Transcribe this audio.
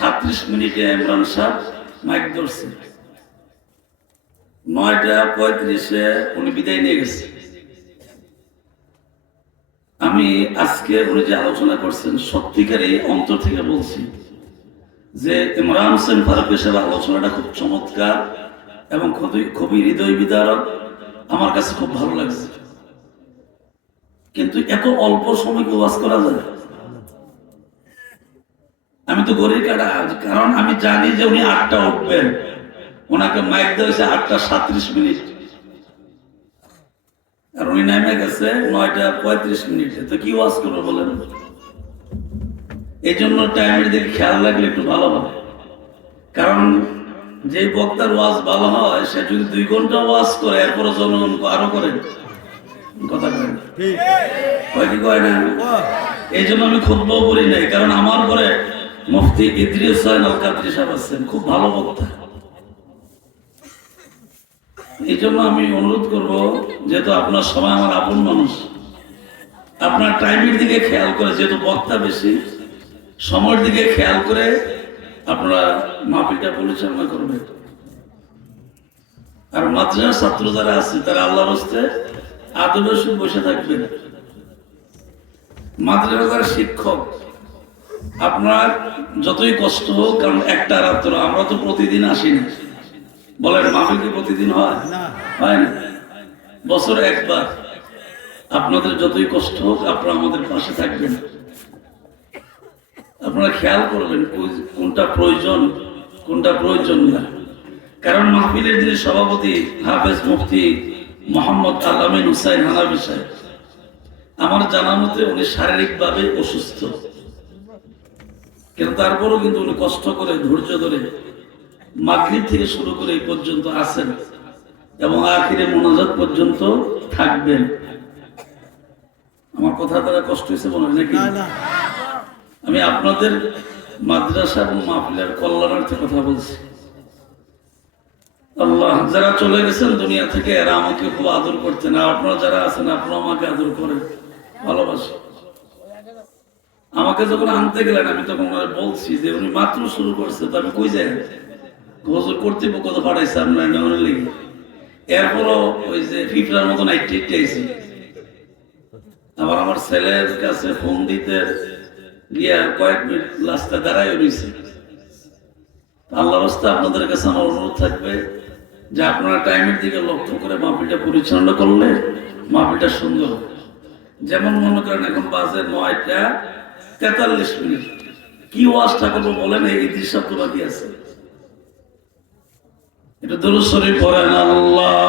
37 ইমরান সাহেব মাইক ধরছে, 9:35 উনি বিদায় নিয়ে গেছে। আমি আজকে উনি যে আলোচনা করছেন সত্যিকারই অন্তর থেকে বলছি যে ইমরান হোসেন ফারুকের সাহেব আলোচনাটা খুব চমৎকার এবং খুবই হৃদয় বিদারক, আমার কাছে খুব ভালো লাগছে। কিন্তু এত অল্প সময় কি ওয়াজ করা যায়? আমি তো ঘড়ির কাটা, কারণ আমি জানি যে উনি 8টা উঠবেন, ওনাকে মাইক দেওয়া হয়েছে 8:37 আর উনি নেমে গেছে 9:35। তো কি ওয়াজ করবো বলেন? এই জন্য টাইমের দিকে খেয়াল রাখলে একটু ভালো হবে। কারণ যে বক্তার ওয়াজ ভালো হয় সে যদি 2 ঘন্টা ওয়াজ করে এরপরে জনগণ আরো করেন কথা কয় কি কয় না। এই জন্য আমি খুতবাও করি নাই, কারণ আমার পরে মুফতি ইদ্রিস হোসেন আল কাদরি সাহেব আছেন, খুব ভালো বক্তা। এই জন্য আমি অনুরোধ করব, যেহেতু আপনার সময় আমার আপন মানুষ, আপনার টাইমের দিকে খেয়াল করে, যেহেতু বক্তা বেশি, সময়ের দিকে খেয়াল করে আপনারা মাহফিলটা পরিচালনা করবেন। আর মাদ্রাসার ছাত্র যারা আছে তারা আল্লাহর হস্তে আদবের সঙ্গে বসে থাকবেন। মাদ্রাসার শিক্ষক আপনার যতই কষ্ট হোক, কারণ একটা রাত্র, আমরা তো প্রতিদিন আসি না, বলেন মাহফিল কি প্রতিদিন হয়? হয় না, বছরে একবার। আপনাদের যতই কষ্ট হোক আপনারা আমাদের পাশে থাকবেন। আপনারা খেয়াল করবেন কোনটা প্রয়োজন কোনটা প্রয়োজন না। কারণ মাহফিলের যিনি সভাপতি হাফেজ মুফতি মোহাম্মদ আল-আমিন হুসাইন হানাফি সাহেব, আমার জানা মতে উনি শারীরিকভাবে অসুস্থ, কিন্তু তারপরও কিন্তু উনি কষ্ট করে ধৈর্য ধরে মাগরিব থেকে শুরু করে এই পর্যন্ত আছেন এবং আখিরে মোনাজাত পর্যন্ত থাকবেন। আমার কথা দ্বারা কষ্ট হয়েছে মনে হয় নাকি? আমি আপনাদের মাদ্রাসা এবং মাহফিলের কল্যাণার্থে কথা বলছি। আল্লাহ, যারা চলে গেছেন দুনিয়া থেকে এরা আমাকে খুব আদর করতেন, আর আপনারা যারা আছেন আপনারা আমাকে আদর করেন, ভালোবাসেন। আমাকে যখন আনতে গেলেন আমি তখন বলছি যে উনি মাত্র শুরু করছে, তো আমি কই যাই হুজুর কর্তৃপক্ষ তো পাঠাইছে আপনার নেওয়ার লেগে। এরপরও ওই যে ফিফলার মতন আইটি আইছি, আবার আমার ছেলের কাছে ফোন দিতে গিয়া কয়েক মিনিট রাস্তায় দাঁড়ায় রয়েছে। আল্লাহর রাস্তা আপনাদের কাছে আমার অনুরোধ থাকবে যে আপনারা টাইমের দিকে লক্ষ্য করে মাহফিলটা পরিচালনা করলে মাহফিলটা সুন্দর। যেমন মনে করেন এখন বাজে 9:43, কি ওয়াজটা করবো বলেন? এই দৃশ্য তো বাকি আছে, এটা দরুদ শরীফ পড়েন। আল্লাহ